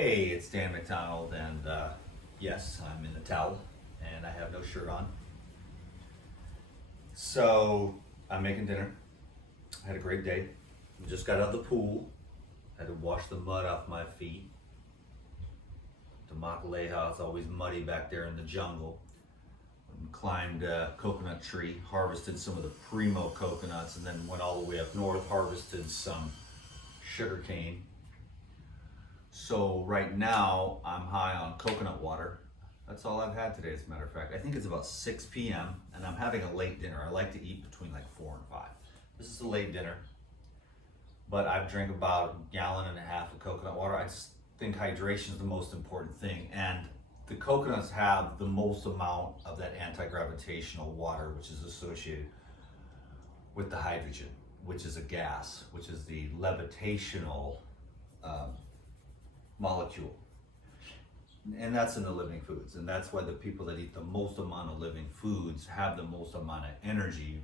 Hey, it's Dan McDonald, and yes, I'm in the towel, and I have no shirt on. So, I'm making dinner. I had a great day. Just got out of the pool. Had to wash the mud off my feet. The Makaleha is always muddy back there in the jungle. Climbed a coconut tree, harvested some of the primo coconuts, and then went all the way up north, harvested some sugar cane. So right now I'm high on coconut water. That's all I've had today, as a matter of fact. I think it's about 6 p.m. and I'm having a late dinner. I like to eat between like 4 and 5. This is a late dinner, but I've drank about 1.5 gallons of coconut water. I just think hydration is the most important thing, and the coconuts have the most amount of that anti-gravitational water, which is associated with the hydrogen, which is a gas, which is the levitational molecule. And that's in the living foods. And that's why the people that eat the most amount of living foods have the most amount of energy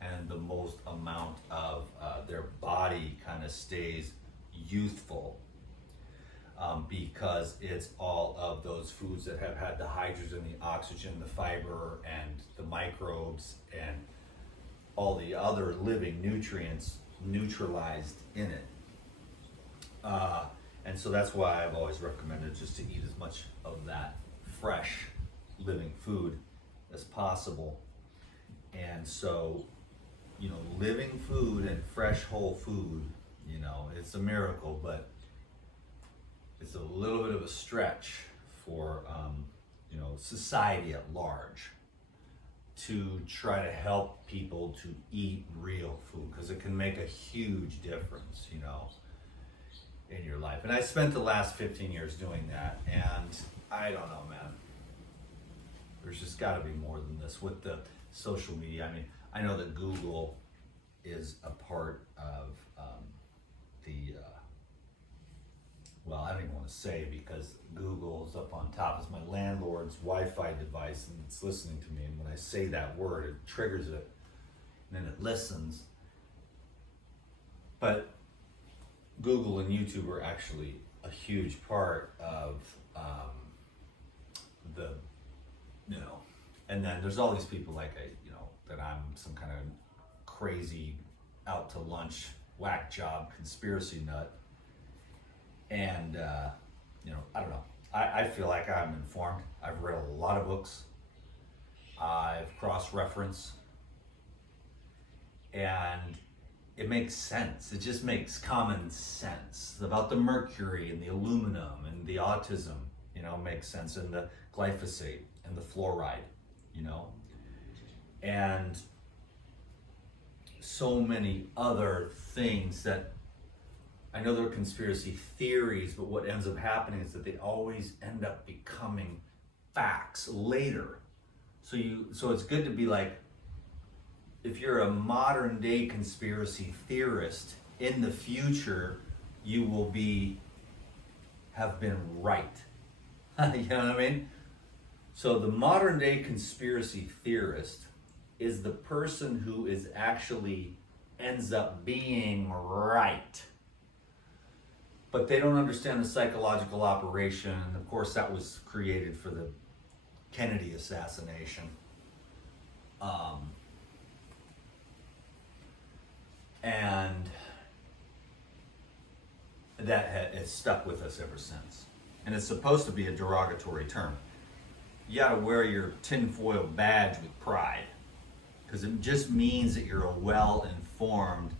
and the most amount of their body kind of stays youthful. Because it's all of those foods that have had the hydrogen, the oxygen, the fiber, and the microbes, and all the other living nutrients neutralized in it. And so that's why I've always recommended just to eat as much of that fresh living food as possible. And so, living food and fresh whole food, it's a miracle, but it's a little bit of a stretch for society at large to try to help people to eat real food, because it can make a huge difference, in your life. And I spent the last 15 years doing that, and I don't know, man. There's just got to be more than this with the social media. I mean, I know that Google is a part of well, I don't even want to say, because Google's up on top. It's my landlord's Wi-Fi device, and it's listening to me. And when I say that word, it triggers it, and then it listens. But Google and YouTube are actually a huge part of and then there's all these people like that I'm some kind of crazy out to lunch whack job conspiracy nut. And, I don't know. I feel like I'm informed. I've read a lot of books. I've cross-referenced. And it makes sense. It just makes common sense about the mercury and the aluminum and the autism, makes sense. And the glyphosate and the fluoride, And so many other things that I know they're conspiracy theories, but what ends up happening is that they always end up becoming facts later. So it's good to be like, if you're a modern day conspiracy theorist, in the future, you will have been right. You know what I mean? So the modern day conspiracy theorist is the person who is actually ends up being right. But they don't understand the psychological operation. And of course, that was created for the Kennedy assassination. And that has stuck with us ever since. And it's supposed to be a derogatory term. You gotta wear your tinfoil badge with pride, because it just means that you're a well-informed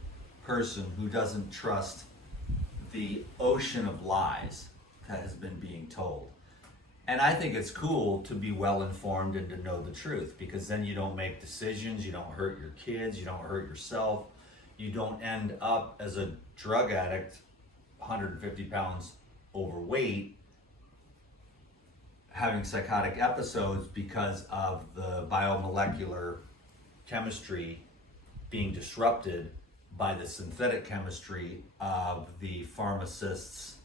person who doesn't trust the ocean of lies that has been being told. And I think it's cool to be well-informed and to know the truth, because then you don't make decisions, you don't hurt your kids, you don't hurt yourself, you don't end up as a drug addict, 150 pounds overweight, having psychotic episodes because of the biomolecular chemistry being disrupted by the synthetic chemistry of the pharmacists,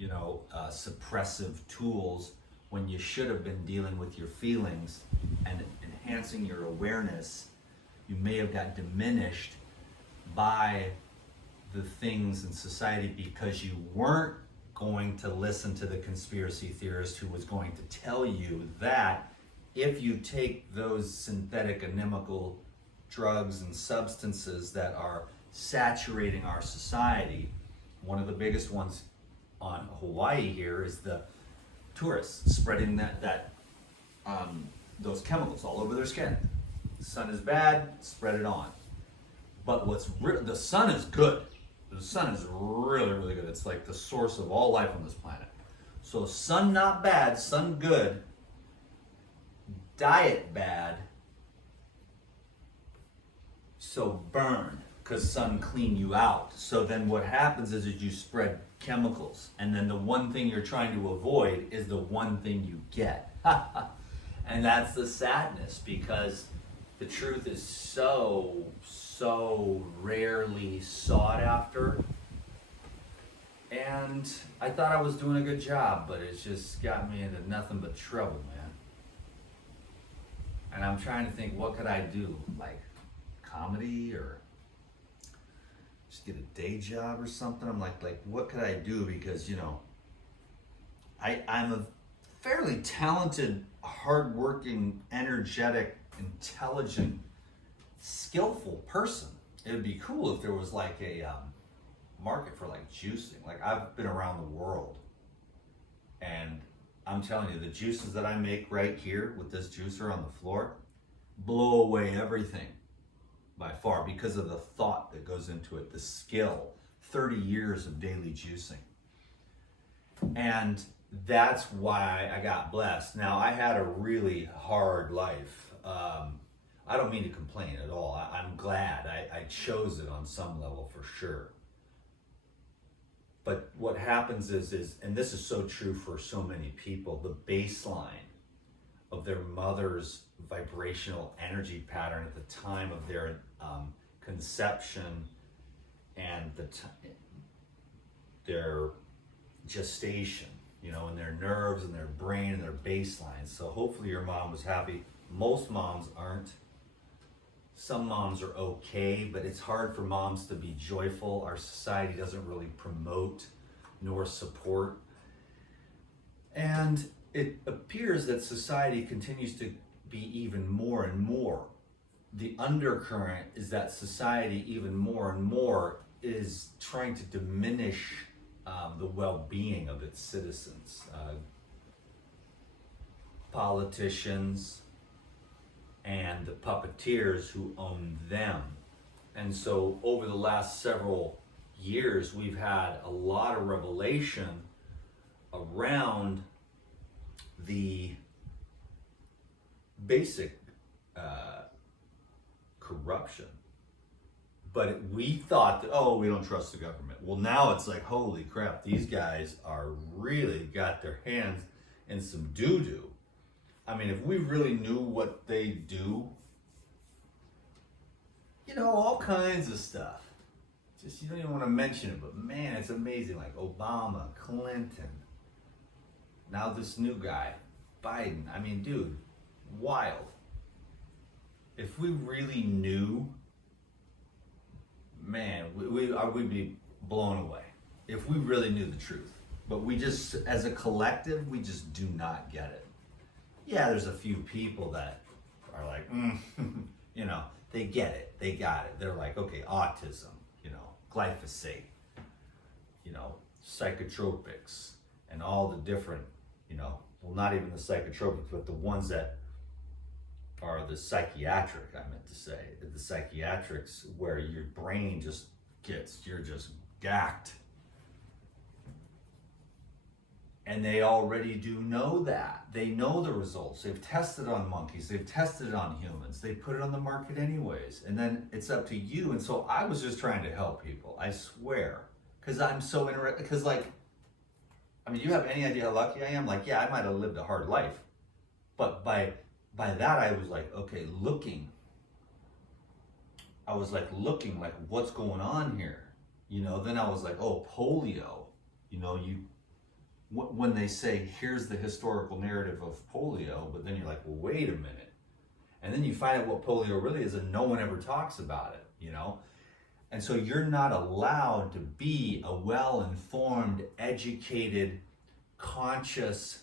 suppressive tools, when you should have been dealing with your feelings and enhancing your awareness. You may have got diminished by the things in society because you weren't going to listen to the conspiracy theorist who was going to tell you that if you take those synthetic inimical drugs and substances that are saturating our society, one of the biggest ones on Hawaii here is the tourists spreading those chemicals all over their skin. The sun is bad, spread it on. But the sun is good. The sun is really, really good. It's like the source of all life on this planet. So sun not bad, sun good, diet bad, so burn, because sun clean you out. So then what happens is you spread chemicals, and then the one thing you're trying to avoid is the one thing you get. And that's the sadness, because the truth is so rarely sought after. And I thought I was doing a good job, but it's just got me into nothing but trouble, man. And I'm trying to think, what could I do? Like comedy, or just get a day job or something? I'm like what could I do? Because, you know, I'm a fairly talented, hardworking, energetic, intelligent, skillful person. It would be cool if there was like a market for like juicing. Like, I've been around the world, and I'm telling you, the juices that I make right here with this juicer on the floor blow away everything by far, because of the thought that goes into it, the skill, 30 years of daily juicing. And that's why I got blessed. Now, I had a really hard life. I don't mean to complain at all. I'm glad I chose it on some level, for sure. But what happens is, and this is so true for so many people, the baseline of their mother's vibrational energy pattern at the time of their conception and their gestation, you know, and their nerves and their brain and their baseline. So hopefully your mom was happy. Most moms aren't. Some moms are okay, but it's hard for moms to be joyful. Our society doesn't really promote nor support. And it appears that society continues to be even more and more. The undercurrent is that society even more and more is trying to diminish the well-being of its citizens. Politicians and the puppeteers who own them. And so over the last several years, we've had a lot of revelation around the basic corruption. But we thought that, oh, we don't trust the government. Well, now it's like, holy crap, these guys are really got their hands in some doo-doo. I mean, if we really knew what they do, you know, all kinds of stuff. Just, you don't even want to mention it, but man, it's amazing. Like Obama, Clinton, now this new guy, Biden. I mean, dude, wild. If we really knew, man, we'd be blown away. If we really knew the truth. But we just, as a collective, we just do not get it. Yeah, there's a few people that are like, you know, they get it, they got it. They're like, okay, autism, you know, glyphosate, you know, psychotropics, and all the different, you know, well, not even the psychotropics, but the ones that are the psychiatric, I meant to say, the psychiatrics where your brain just gets, you're just gacked. And they already do know that. They know the results. They've tested on monkeys. They've tested it on humans. They put it on the market anyways. And then it's up to you. And so I was just trying to help people, I swear. Because I'm so interested. Because, like, I mean, you have any idea how lucky I am? Like, yeah, I might have lived a hard life. But by that, I was like, okay, looking. I was like looking, like, what's going on here? You know, then I was like, oh, polio. You know, when they say, here's the historical narrative of polio, but then you're like, well, wait a minute. And then you find out what polio really is, and no one ever talks about it, you know? And so you're not allowed to be a well-informed, educated, conscious,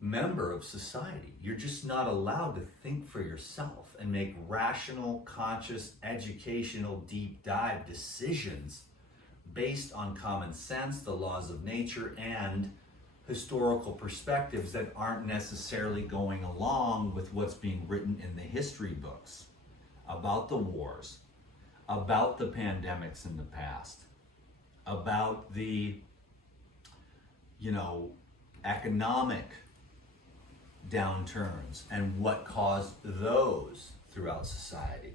member of society. You're just not allowed to think for yourself and make rational, conscious, educational, deep dive decisions based on common sense, the laws of nature, and historical perspectives that aren't necessarily going along with what's being written in the history books about the wars, about the pandemics in the past, about the, economic downturns and what caused those throughout society.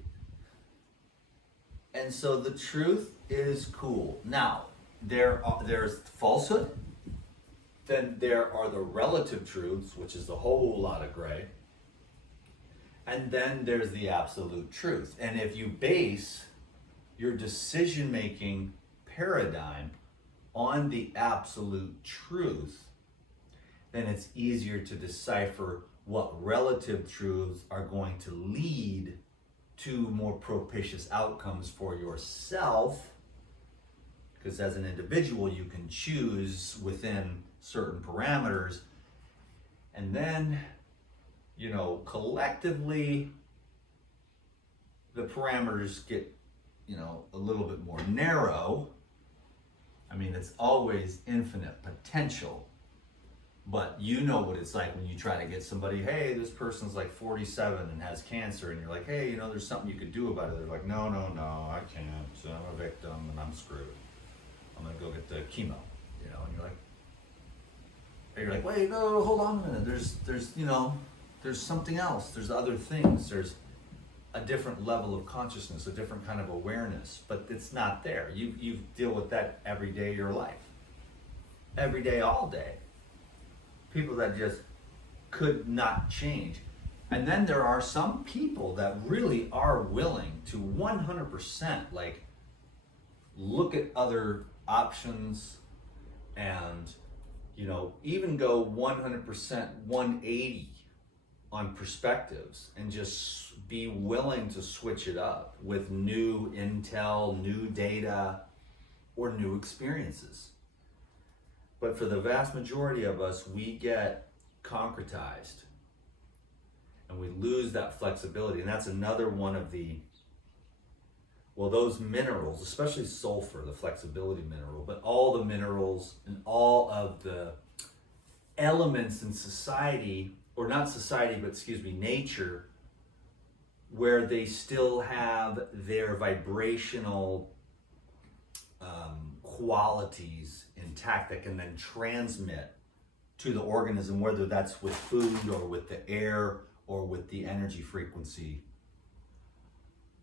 And so the truth is cool. Now, there's falsehood, then there are the relative truths, which is a whole lot of gray, and then there's the absolute truth. And if you base your decision-making paradigm on the absolute truth, then it's easier to decipher what relative truths are going to lead to more propitious outcomes for yourself, because as an individual you can choose within certain parameters, and then collectively the parameters get a little bit more narrow. I mean, it's always infinite potential, but you know what it's like when you try to get somebody, hey, this person's like 47 and has cancer, and you're like, hey, there's something you could do about it. They're like, no, I can't. So I'm a victim and I'm screwed. I'm gonna go get the chemo, and you're like, wait, no, hold on a minute. There's something else. There's other things. There's a different level of consciousness, a different kind of awareness, but it's not there. You deal with that every day of your life, every day, all day. People that just could not change. And then there are some people that really are willing to 100% look at other options and even go 100% 180 on perspectives and just be willing to switch it up with new intel, new data, or new experiences. But for the vast majority of us, we get concretized and we lose that flexibility. And that's another one of those minerals, especially sulfur, the flexibility mineral, but all the minerals and all of the elements in society, or not society, but nature, where they still have their vibrational qualities intact that can then transmit to the organism, whether that's with food or with the air or with the energy frequency.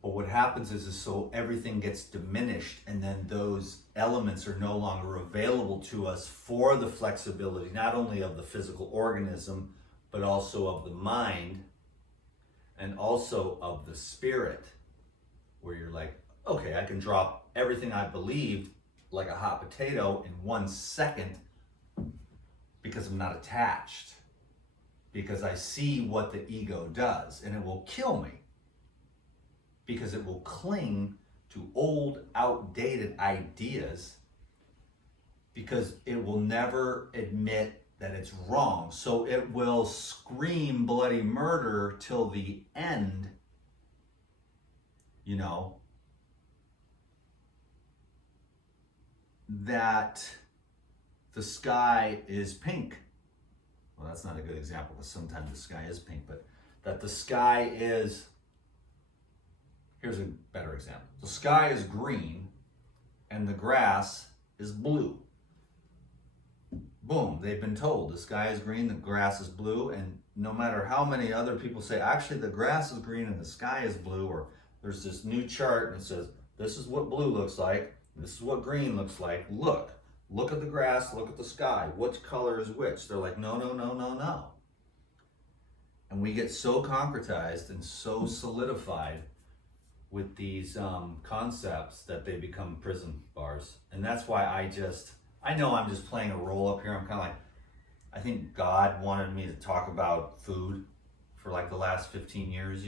But what happens is so everything gets diminished, and then those elements are no longer available to us for the flexibility, not only of the physical organism, but also of the mind and also of the spirit, where you're like, okay, I can drop everything I believed like a hot potato in 1 second because I'm not attached, because I see what the ego does, and it will kill me because it will cling to old, outdated ideas, because it will never admit that it's wrong. So it will scream bloody murder till the end, that the sky is pink. Well, that's not a good example, because sometimes the sky is pink, but that the sky is, here's a better example. The sky is green and the grass is blue. Boom, they've been told the sky is green, the grass is blue, and no matter how many other people say, actually the grass is green and the sky is blue, or there's this new chart and it says, this is what blue looks like, this is what green looks like, look at the grass, look at the sky, which color is which? They're like, no. And we get so concretized and so solidified with these concepts that they become prison bars. And that's why I know I'm just playing a role up here. I'm kind of like, I think God wanted me to talk about food for like the last 15 years,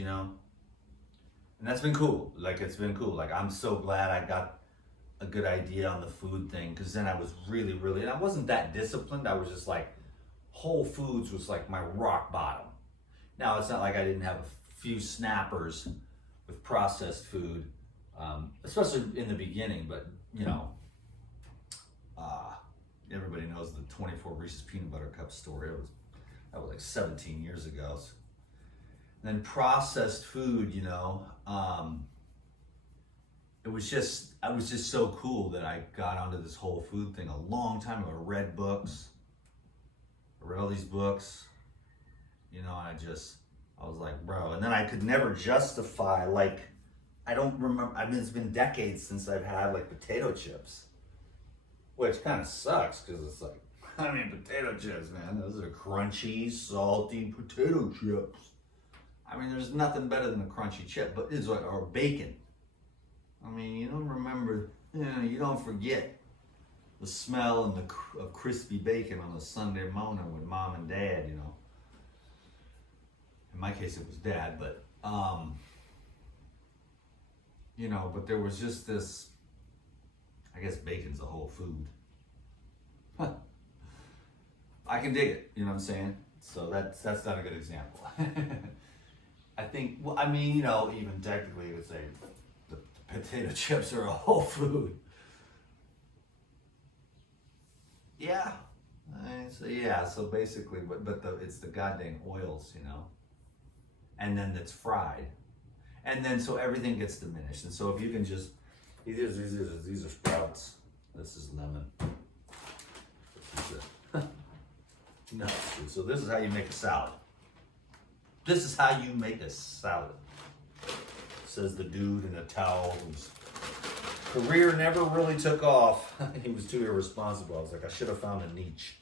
And that's been cool. Like, it's been cool. Like, I'm so glad I got a good idea on the food thing, because then I was really, and I wasn't that disciplined. I was just like, Whole Foods was like my rock bottom. Now, it's not like I didn't have a few snappers with processed food, especially in the beginning, but you know, everybody knows the 24 Reese's Peanut Butter Cup story. That was like 17 years ago. So, and then processed food, you know, I was just so cool that I got onto this whole food thing a long time ago. I read books. I read all these books, you know, and I was like, bro. And then I could never justify, like, I don't remember, I mean, it's been decades since I've had like potato chips, which kind of sucks, because it's like, I mean, potato chips, man, those are crunchy, salty potato chips. I mean, there's nothing better than a crunchy chip, but it's like, or bacon. I mean, you don't remember, you know, you don't forget the smell and of crispy bacon on a Sunday morning with mom and dad, you know. In my case, it was dad, but, you know, but there was just this, I guess bacon's a whole food. I can dig it, you know what I'm saying? So that's not a good example. I think, well, I mean, you know, even technically you would say the potato chips are a whole food. Yeah. So basically, but it's the goddamn oils, you know, and then it's fried, and then so everything gets diminished. And so if you can just, these are sprouts. This is lemon. No, so this is how you make a salad. This is how you make a salad, says the dude in a towel whose career never really took off. He was too irresponsible. I was like, I should have found a niche.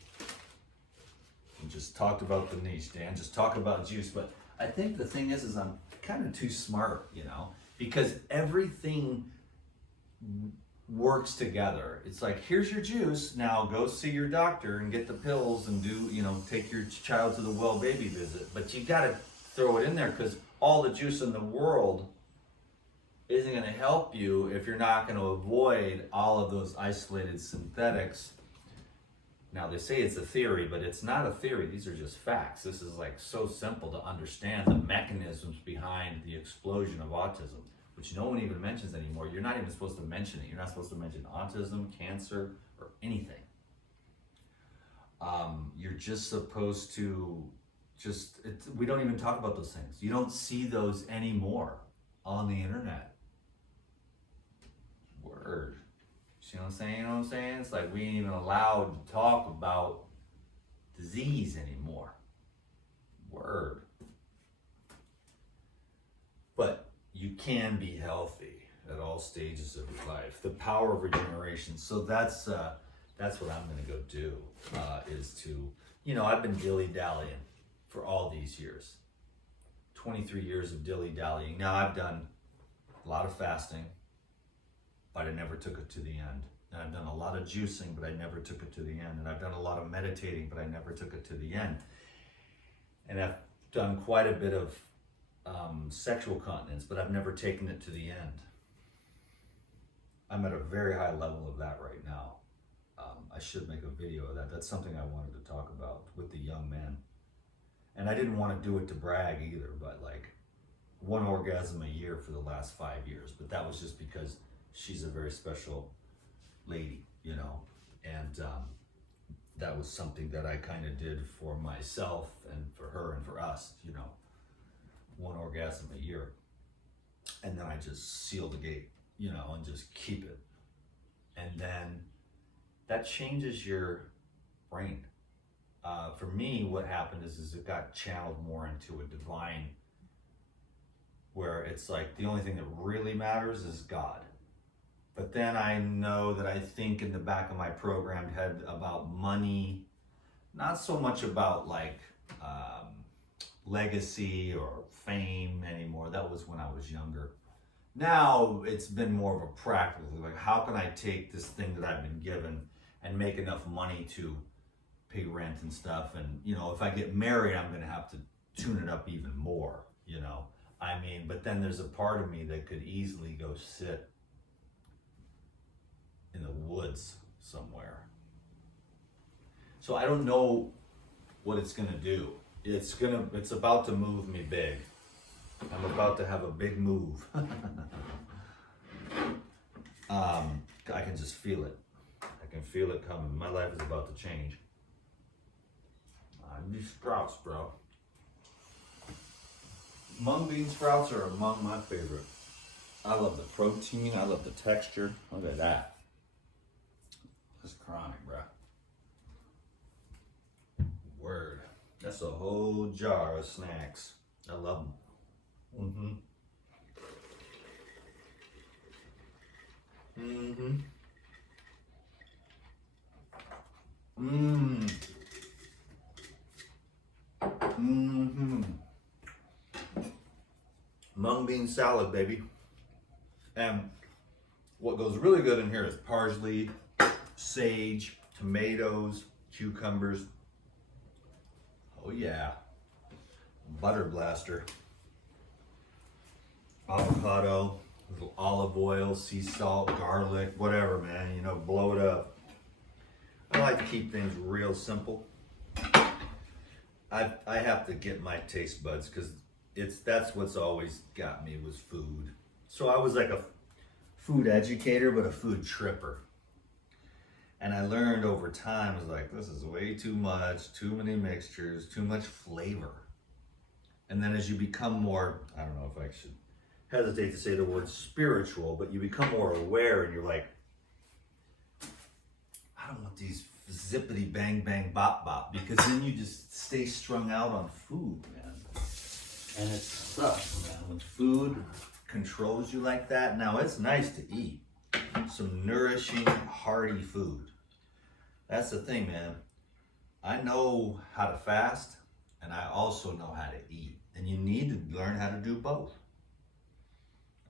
And just talked about the niche, Dan. Just talk about juice. But I think the thing is I'm kind of too smart, you know, because everything works together. It's like, here's your juice. Now go see your doctor and get the pills and do, you know, take your child to the well baby visit. But you got to throw it in there, because all the juice in the world isn't going to help you if you're not going to avoid all of those isolated synthetics. Now, they say it's a theory, but it's not a theory. These are just facts. This is like so simple to understand the mechanisms behind the explosion of autism, which no one even mentions anymore. You're not even supposed to mention it. You're not supposed to mention autism, cancer, or anything. You're just supposed to we don't even talk about those things. You don't see those anymore on the internet. Word. You know what I'm saying? You know what I'm saying? It's like we ain't even allowed to talk about disease anymore. Word. But you can be healthy at all stages of your life. The power of regeneration. So that's what I'm gonna go do. Is to, you know, I've been dilly-dallying for all these years. 23 years of dilly-dallying. Now I've done a lot of fasting, but I never took it to the end. And I've done a lot of juicing, but I never took it to the end. And I've done a lot of meditating, but I never took it to the end. And I've done quite a bit of sexual continence, but I've never taken it to the end. I'm at a very high level of that right now. I should make a video of that. That's something I wanted to talk about with the young men. And I didn't want to do it to brag either, but like 1 orgasm a year for the last 5 years. But that was just because she's a very special lady, you know, and that was something that I kind of did for myself and for her and for us, you know, 1 orgasm a year. And then I just seal the gate, you know, and just keep it. And then that changes your brain. For me, what happened is it got channeled more into a divine, where it's like the only thing that really matters is God. But then I know that I think in the back of my programmed head about money, not so much about like legacy or fame anymore. That was when I was younger. Now it's been more of a practical, like how can I take this thing that I've been given and make enough money to pay rent and stuff. And, you know, if I get married, I'm going to have to tune it up even more, you know. I mean, but then there's a part of me that could easily go sit in the woods somewhere. So I don't know what it's gonna do. It's about to move me big. I'm about to have a big move. I can just feel it. I can feel it coming. My life is about to change. These sprouts, bro. Mung bean sprouts are among my favorite. I love the protein. I love the texture. Look at that. That's chronic, bro. Word. That's a whole jar of snacks. I love them. Mung bean salad, baby. And what goes really good in here is parsley, sage, tomatoes, cucumbers. Oh yeah. Butter blaster. Avocado, little olive oil, sea salt, garlic, whatever, man. You know, blow it up. I like to keep things real simple. I have to get my taste buds because that's what's always got me was food. So I was like a food educator, but a food tripper. And I learned over time, I was like, this is way too much, too many mixtures, too much flavor. And then as you become more, I don't know if I should hesitate to say the word spiritual, but you become more aware and you're like, I don't want these zippity bang bang bop bop, because then you just stay strung out on food, man. And it sucks, man, when food controls you like that. Now it's nice to eat some nourishing, hearty food. That's the thing, man. I know how to fast and I also know how to eat, and you need to learn how to do both.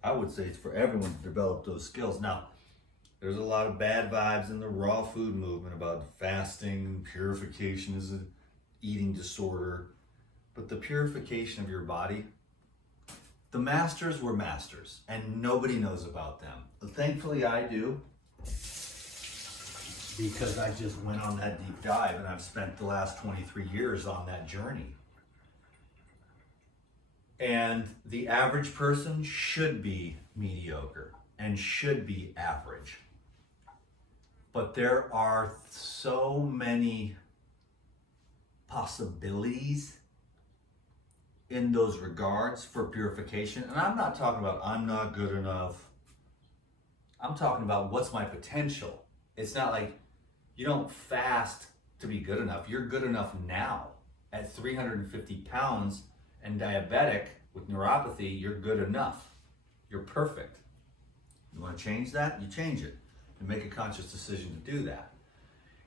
I would say it's for everyone to develop those skills. Now, there's a lot of bad vibes in the raw food movement about fasting, purification is an eating disorder. But the purification of your body, the masters were masters and nobody knows about them. But thankfully I do, because I just went on that deep dive and I've spent the last 23 years on that journey. And the average person should be mediocre and should be average. But there are so many possibilities in those regards for purification. And I'm not talking about I'm not good enough. I'm talking about what's my potential. It's not like you don't fast to be good enough. You're good enough now. At 350 pounds and diabetic with neuropathy, you're good enough. You're perfect. You want to change that? You change it. You make a conscious decision to do that.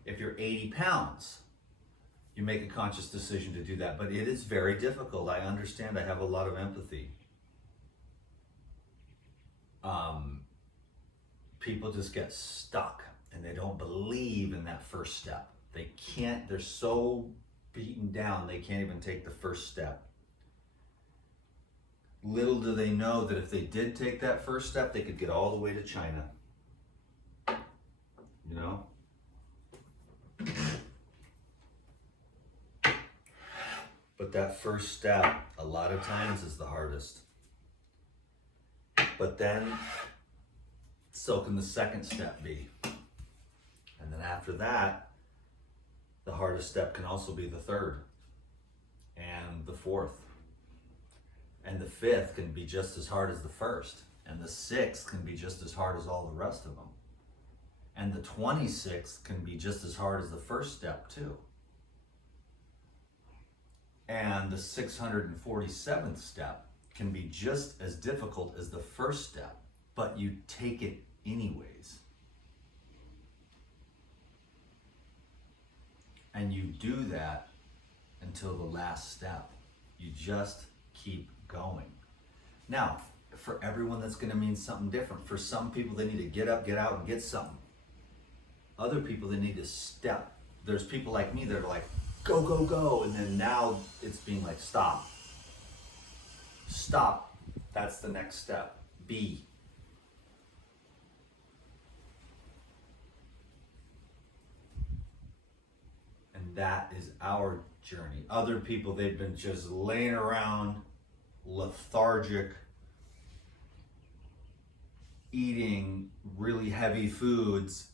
If you're 80 pounds, you make a conscious decision to do that. But it is very difficult. I understand. I have a lot of empathy. People just get stuck and they don't believe in that first step. They can't, they're so beaten down, they can't even take the first step. Little do they know that if they did take that first step, they could get all the way to China. You know? But that first step, a lot of times, is the hardest. But then, so can the second step be. And then after that, the hardest step can also be the third, and the fourth. And the fifth can be just as hard as the first. And the sixth can be just as hard as all the rest of them. And the 26th can be just as hard as the first step too. And the 647th step can be just as difficult as the first step, but you take it anyways. And you do that until the last step. You just keep going. Now, for everyone, that's going to mean something different. For some people, they need to get up, get out, and get something. Other people, they need to step. There's people like me that are like, go, go, go. And then now it's being like, stop. Stop That's the next step. B. And that is our journey. Other people, they've been just laying around, lethargic, eating really heavy foods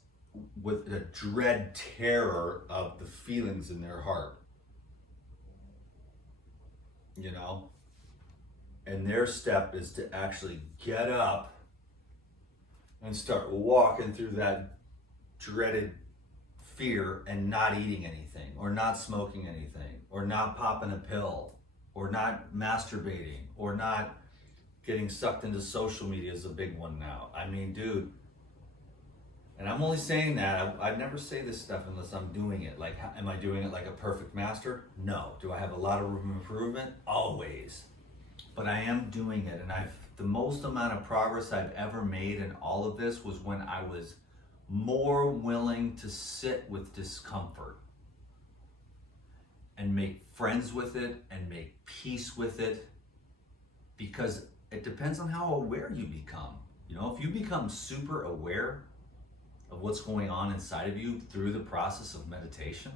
with a dread terror of the feelings in their heart. You know? And their step is to actually get up and start walking through that dreaded fear and not eating anything, or not smoking anything, or not popping a pill, or not masturbating, or not getting sucked into social media is a big one now. I mean, dude, and I'm only saying that, I never say this stuff unless I'm doing it. Like, am I doing it like a perfect master? No. Do I have a lot of room for improvement? Always. But I am doing it, and the most amount of progress I've ever made in all of this was when I was more willing to sit with discomfort and make friends with it and make peace with it, because it depends on how aware you become. You know, if you become super aware of what's going on inside of you through the process of meditation,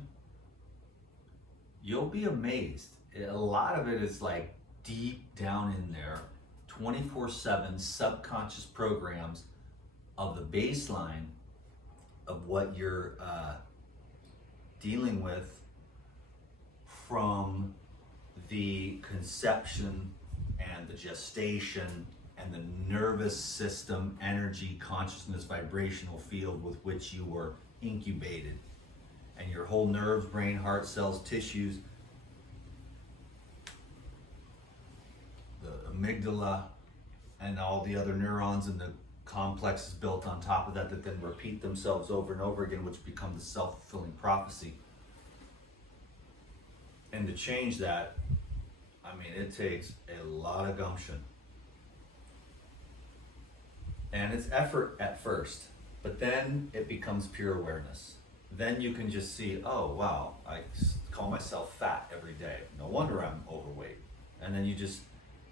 you'll be amazed. A lot of it is like deep down in there, 24/7 subconscious programs of the baseline of what you're dealing with from the conception and the gestation and the nervous system, energy, consciousness, vibrational field with which you were incubated. And your whole nerves, brain, heart, cells, tissues, the amygdala, and all the other neurons and the complexes built on top of that then repeat themselves over and over again, which become the self-fulfilling prophecy. And to change that, I mean, it takes a lot of gumption. And it's effort at first, but then it becomes pure awareness. Then you can just see, oh wow, I call myself fat every day. No wonder I'm overweight. And then you just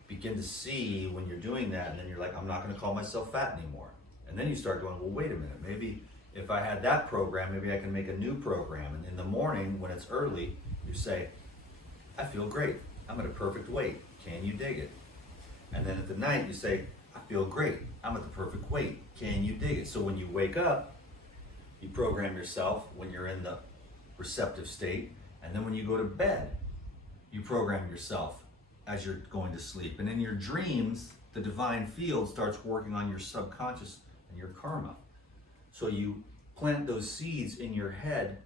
begin to see when you're doing that, and then you're like, I'm not going to call myself fat anymore. And then you start going, well, wait a minute, maybe if I had that program, maybe I can make a new program. And in the morning when it's early, you say, I feel great. I'm at a perfect weight. Can you dig it? And then at the night you say, I feel great. I'm at the perfect weight. Can you dig it? So when you wake up, you program yourself when you're in the receptive state. And then when you go to bed, you program yourself as you're going to sleep. And in your dreams, the divine field starts working on your subconscious and your karma. So you plant those seeds in your head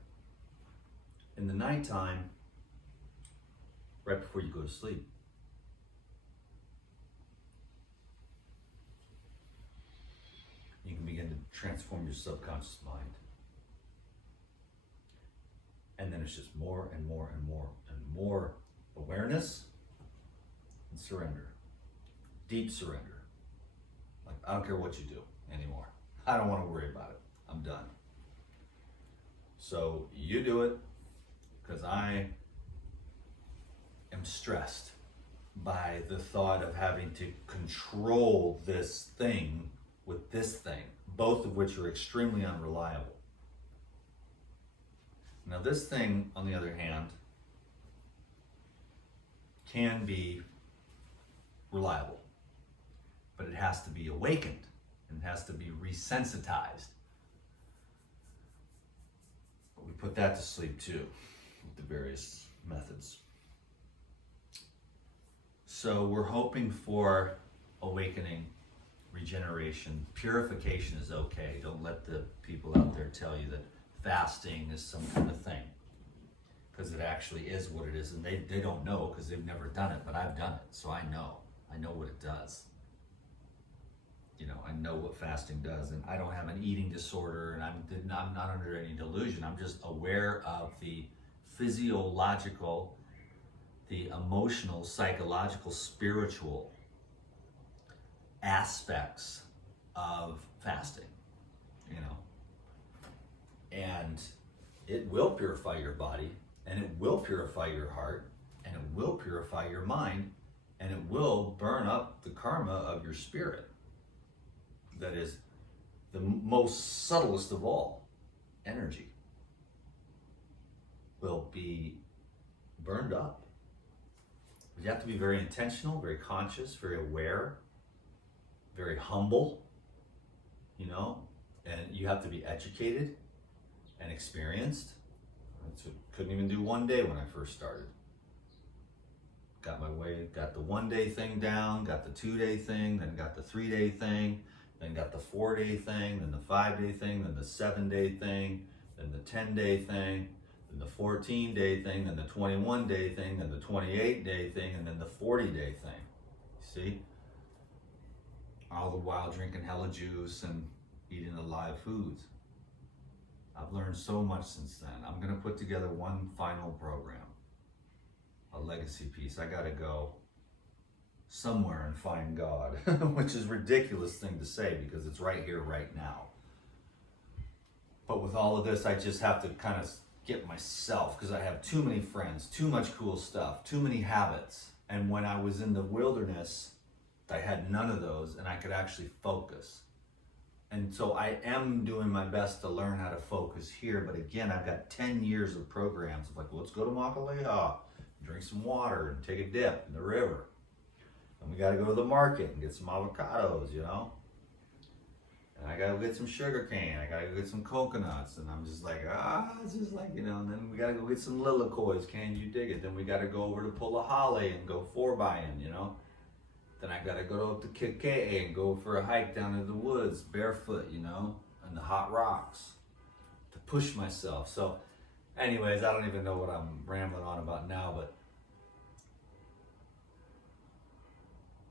in the nighttime, right before you go to sleep. You can begin to transform your subconscious mind. And then it's just more and more and more and more awareness and surrender. Deep surrender. Like, I don't care what you do anymore. I don't want to worry about it. I'm done. So you do it, because I am stressed by the thought of having to control this thing with this thing, both of which are extremely unreliable. Now this thing, on the other hand, can be reliable, but it has to be awakened and it has to be resensitized. But we put that to sleep too with the various methods. So we're hoping for awakening, regeneration. Purification is okay. Don't let the people out there tell you that fasting is some kind of thing, because it actually is what it is, and they don't know because they've never done it, but I've done it, so I know what it does. You know, I know what fasting does, and I don't have an eating disorder, and I'm not under any delusion. I'm just aware of the physiological, the emotional, psychological, spiritual aspects of fasting, you know. And it will purify your body, and it will purify your heart, and it will purify your mind, and it will burn up the karma of your spirit. That is the most subtlest of all, energy, will be burned up. You have to be very intentional, very conscious, very aware, very humble, you know, and you have to be educated and experienced. Couldn't even do one day when I first started. Got my way, got the 1 day thing down, got the 2 day thing, then got the 3 day thing, then got the 4 day thing, then the 5 day thing, then the 7 day thing, then the 10 day thing, then the 14 day thing, then the 21 day thing, then the 28 day thing, and then the 40 day thing. See? All the while drinking hella juice and eating the live foods. I've learned so much since then. I'm gonna put together one final program, a legacy piece. I gotta go somewhere and find God, which is a ridiculous thing to say because it's right here, right now. But with all of this, I just have to kind of get myself, because I have too many friends, too much cool stuff, too many habits. And when I was in the wilderness, I had none of those, and I could actually focus. And so I am doing my best to learn how to focus here. But again, I've got 10 years of programs of like, let's go to Makaleha, drink some water and take a dip in the river. And we got to go to the market and get some avocados, you know. And I got to go get some sugar cane. I got to go get some coconuts. And I'm just like, it's just like, you know. And then we got to go get some lilicoys. Can you dig it? Then we got to go over to Pulahale and go 4-by-in, you know. Then I gotta go up to Kikee and go for a hike down in the woods, barefoot, you know, and the hot rocks to push myself. So anyways, I don't even know what I'm rambling on about now, but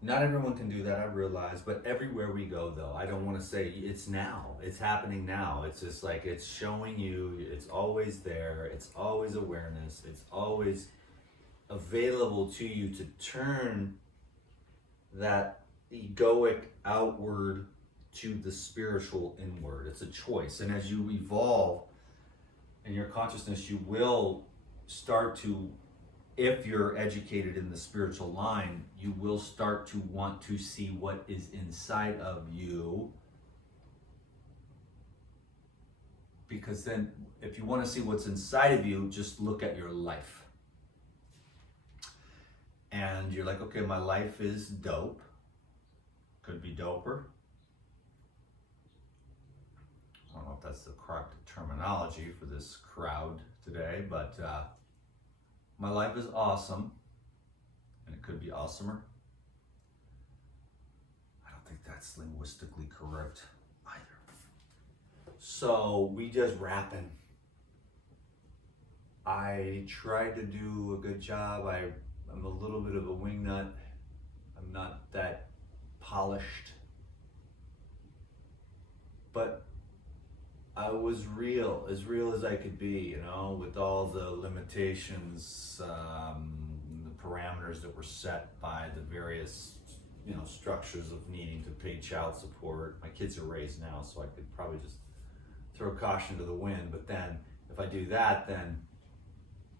not everyone can do that, I realize, but everywhere we go though, I don't wanna say it's now, it's happening now. It's just like, it's showing you, it's always there, it's always awareness, it's always available to you to turn that egoic outward to the spiritual inward. It's a choice. And as you evolve in your consciousness, you will start to, if you're educated in the spiritual line, you will start to want to see what is inside of you. Because then if you want to see what's inside of you, just look at your life. And you're like, okay, my life is dope. Could be doper. I don't know if that's the correct terminology for this crowd today, but my life is awesome. And it could be awesomer. I don't think that's linguistically correct either. So we just rapping. I tried to do a good job. I'm a little bit of a wingnut. I'm not that polished. But I was real as I could be, you know, with all the limitations, the parameters that were set by the various, you know, structures of needing to pay child support. My kids are raised now, so I could probably just throw caution to the wind. But then if I do that, then,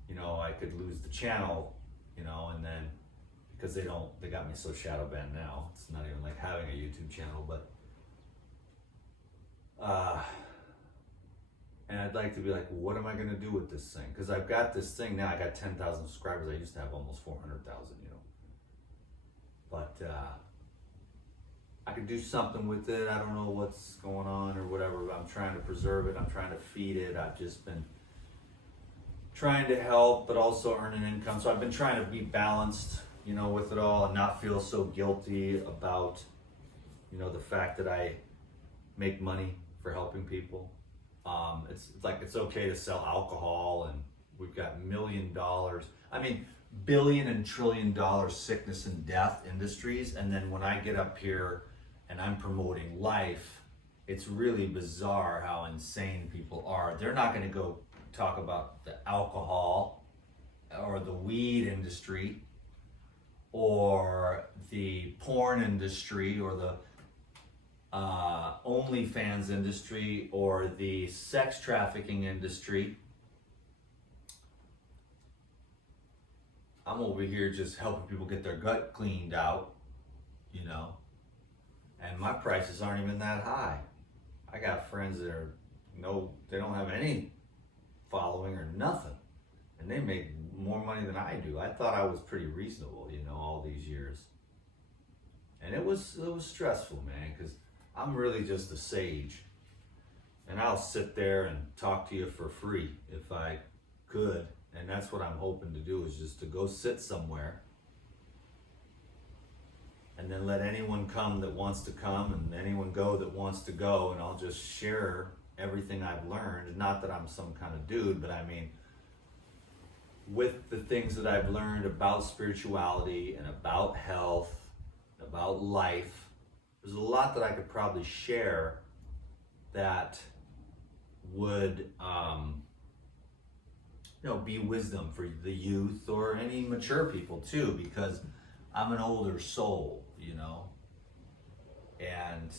you know, I could lose the channel. You know, and then because they got me so shadow banned now. It's not even like having a YouTube channel, but and I'd like to be like, what am I gonna do with this thing? Because I've got this thing now. I got 10,000 subscribers. I used to have almost 400,000, you know. But I could do something with it. I don't know what's going on or whatever. But I'm trying to preserve it. I'm trying to feed it. I've just been trying to help, but also earn an income. So I've been trying to be balanced, you know, with it all and not feel so guilty about, you know, the fact that I make money for helping people. It's like, it's okay to sell alcohol, and we've got $1 million, billion and trillion dollar sickness and death industries. And then when I get up here and I'm promoting life, it's really bizarre how insane people are. They're not going to go talk about the alcohol or the weed industry or the porn industry or the OnlyFans industry or the sex trafficking industry. I'm over here just helping people get their gut cleaned out, you know, and my prices aren't even that high. I got friends that are, they don't have any following or nothing, and they make more money than I do. I thought I was pretty reasonable, all these years. And it was stressful, man, because I'm really just a sage. And I'll sit there and talk to you for free if I could. And that's what I'm hoping to do, is just to go sit somewhere and then let anyone come that wants to come and anyone go that wants to go. And I'll just share everything I've learned. Not that I'm some kind of dude, but I mean, with the things that I've learned about spirituality and about health, about life, there's a lot that I could probably share that would be wisdom for the youth or any mature people too, because I'm an older soul, and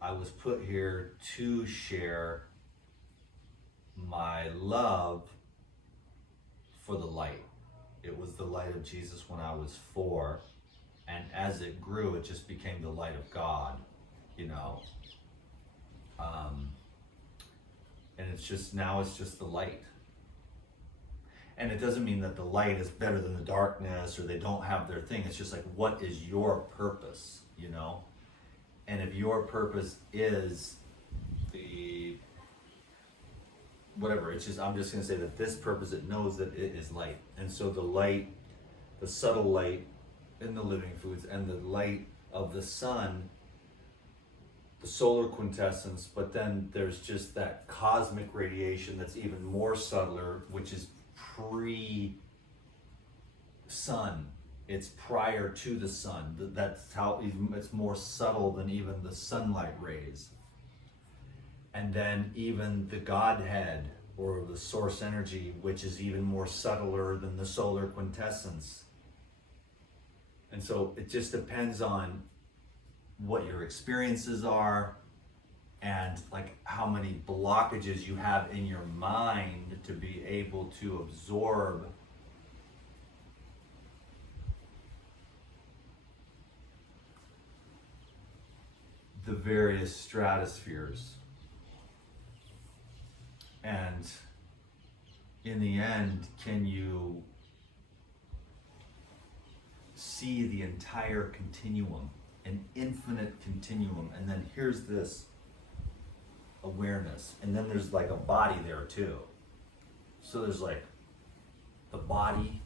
I was put here to share my love for the light. It was the light of Jesus when I was 4, and as it grew, it just became the light of God, and it's just the light. And it doesn't mean that the light is better than the darkness or they don't have their thing. It's just like, what is your purpose, And if your purpose is I'm just gonna say that this purpose, it knows that it is light. And so the light, the subtle light in the living foods, and the light of the sun, the solar quintessence, but then there's just that cosmic radiation that's even more subtler, which is pre-sun. It's prior to the sun. That's how it's more subtle than even the sunlight rays. And then even the Godhead, or the source energy, which is even more subtler than the solar quintessence. And so it just depends on what your experiences are, and like how many blockages you have in your mind to be able to absorb the various stratospheres. And in the end, can you see the entire continuum, an infinite continuum? And then here's this awareness, and then there's like a body there too. So there's like the body,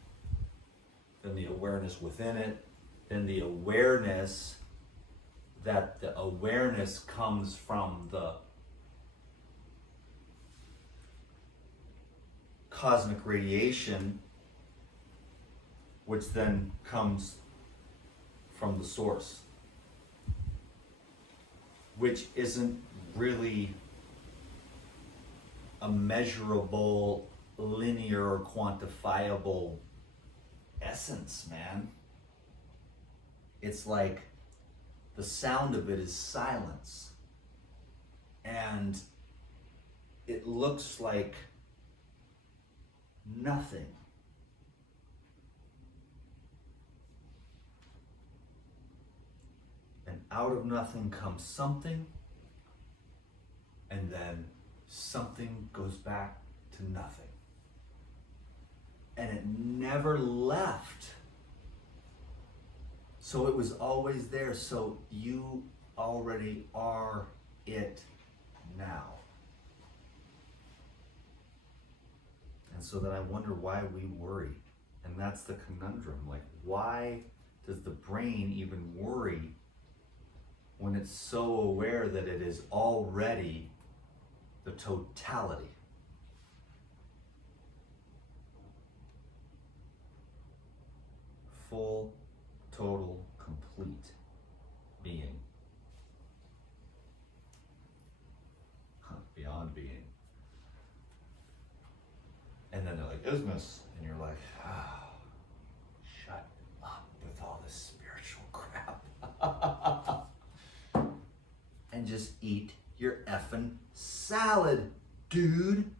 then the awareness within it, then the awareness that the awareness comes from the cosmic radiation, which then comes from the source, which isn't really a measurable, linear, or quantifiable essence, man. It's like the sound of it is silence, and it looks like nothing. And out of nothing comes something, and then something goes back to nothing. And it never left. So it was always there. So you already are it now. And so then I wonder why we worry. And that's the conundrum. Like, why does the brain even worry when it's so aware that it is already the totality? Full, total, complete being. Beyond being. And then they're like, ismus. And you're like, shut up with all this spiritual crap. And just eat your effing salad, dude.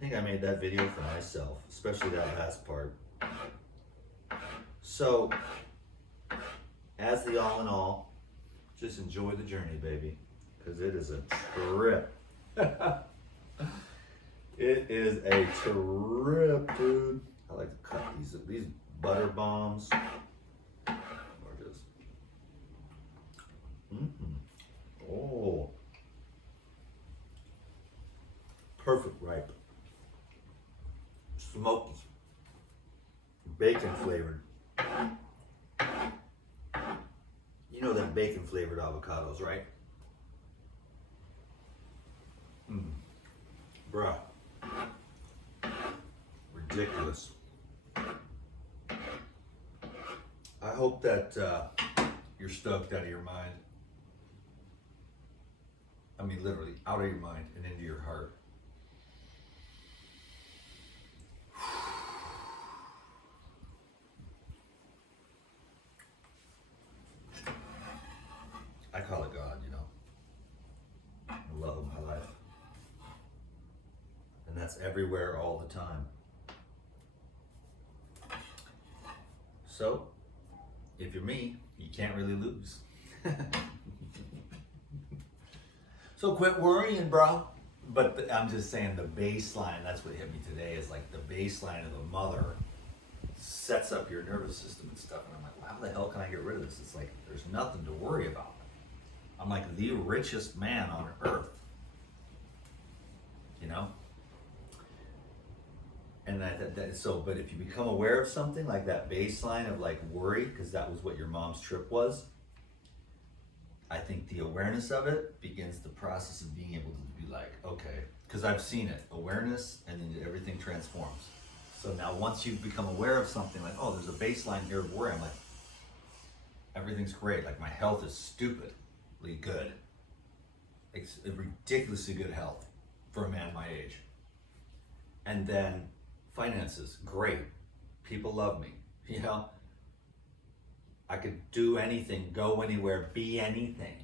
think I made that video for myself, especially that last part. So, as the all in all, just enjoy the journey, baby, because it is a trip. It is a trip, dude. I like to cut these butter bombs. Gorgeous. Oh, perfect ripe, smoky, bacon flavored. You know them bacon flavored avocados, right? Bruh. Ridiculous. I hope that you're stoked out of your mind. I mean, literally, out of your mind and into your heart. I call it God, you know. The love of my life. And that's everywhere all the time. So, if you're me, you can't really lose. So quit worrying, bro. But I'm just saying the baseline, that's what hit me today, is like the baseline of the mother sets up your nervous system and stuff. And I'm like, well, how the hell can I get rid of this? It's like, there's nothing to worry about. I'm like the richest man on earth. You know? And so, but if you become aware of something like that baseline of like worry, because that was what your mom's trip was, I think the awareness of it begins the process of being able to be like, okay, because I've seen it, awareness, and then everything transforms. So now once you become aware of something like, oh, there's a baseline here of worry, I'm like, everything's great. Like my health is stupidly good. It's a ridiculously good health for a man my age. And then finances, great. People love me, you know? I could do anything, go anywhere, be anything.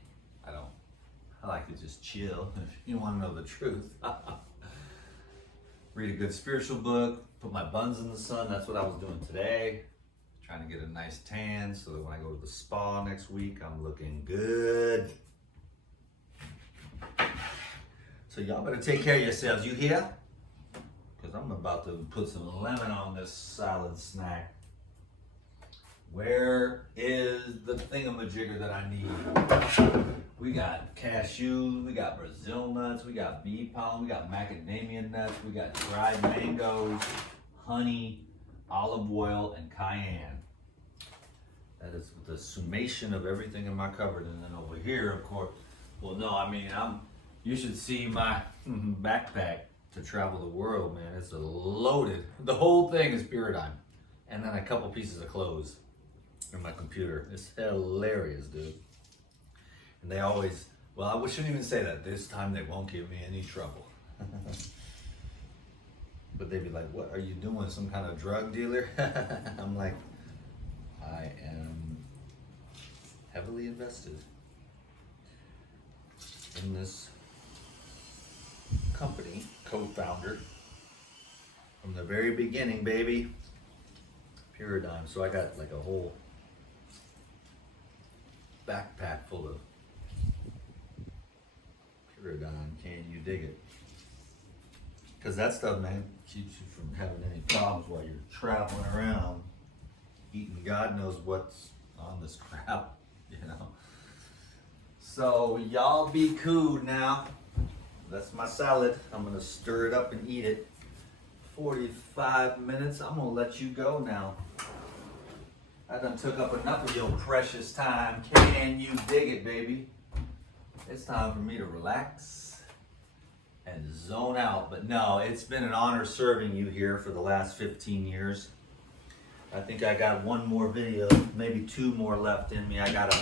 I like to just chill, if you want to know the truth. Read a good spiritual book, put my buns in the sun. That's what I was doing today. Trying to get a nice tan so that when I go to the spa next week, I'm looking good. So y'all better take care of yourselves. You hear? Because I'm about to put some lemon on this salad snack. Where is the thingamajigger that I need? We got cashews, we got Brazil nuts, we got bee pollen, we got macadamia nuts, we got dried mangoes, honey, olive oil, and cayenne. That is the summation of everything in my cupboard. And then over here, of course, well, no, I mean, you should see my backpack to travel the world, man. It's loaded. The whole thing is Paradigm. And then a couple pieces of clothes in my computer. It's hilarious, dude. And they always, well, I shouldn't even say that. This time they won't give me any trouble. But they'd be like, what are you doing? Some kind of drug dealer? I'm like, I am heavily invested in this company, co-founder, from the very beginning, baby. Paradigm. So I got like a whole backpack full of Paradigm. Can you dig it? Because that stuff, man, keeps you from having any problems while you're traveling around, eating God knows what's on this crap, you know. So y'all be cool now. That's my salad. I'm gonna stir it up and eat it. 45 minutes. I'm gonna let you go now. I done took up enough of your precious time. Can you dig it, baby? It's time for me to relax and zone out. But no, it's been an honor serving you here for the last 15 years. I think I got one more video, maybe two more left in me. I got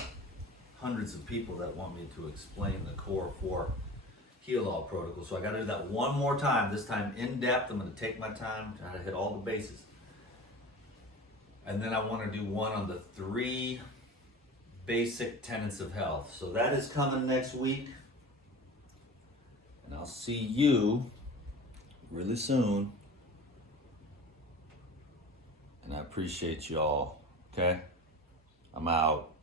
hundreds of people that want me to explain the core 4 Heal All protocol. So I got to do that one more time, this time in depth. I'm going to take my time, try to hit all the bases. And then I want to do one on the 3 basic tenets of health. So that is coming next week. And I'll see you really soon. And I appreciate y'all. Okay? I'm out.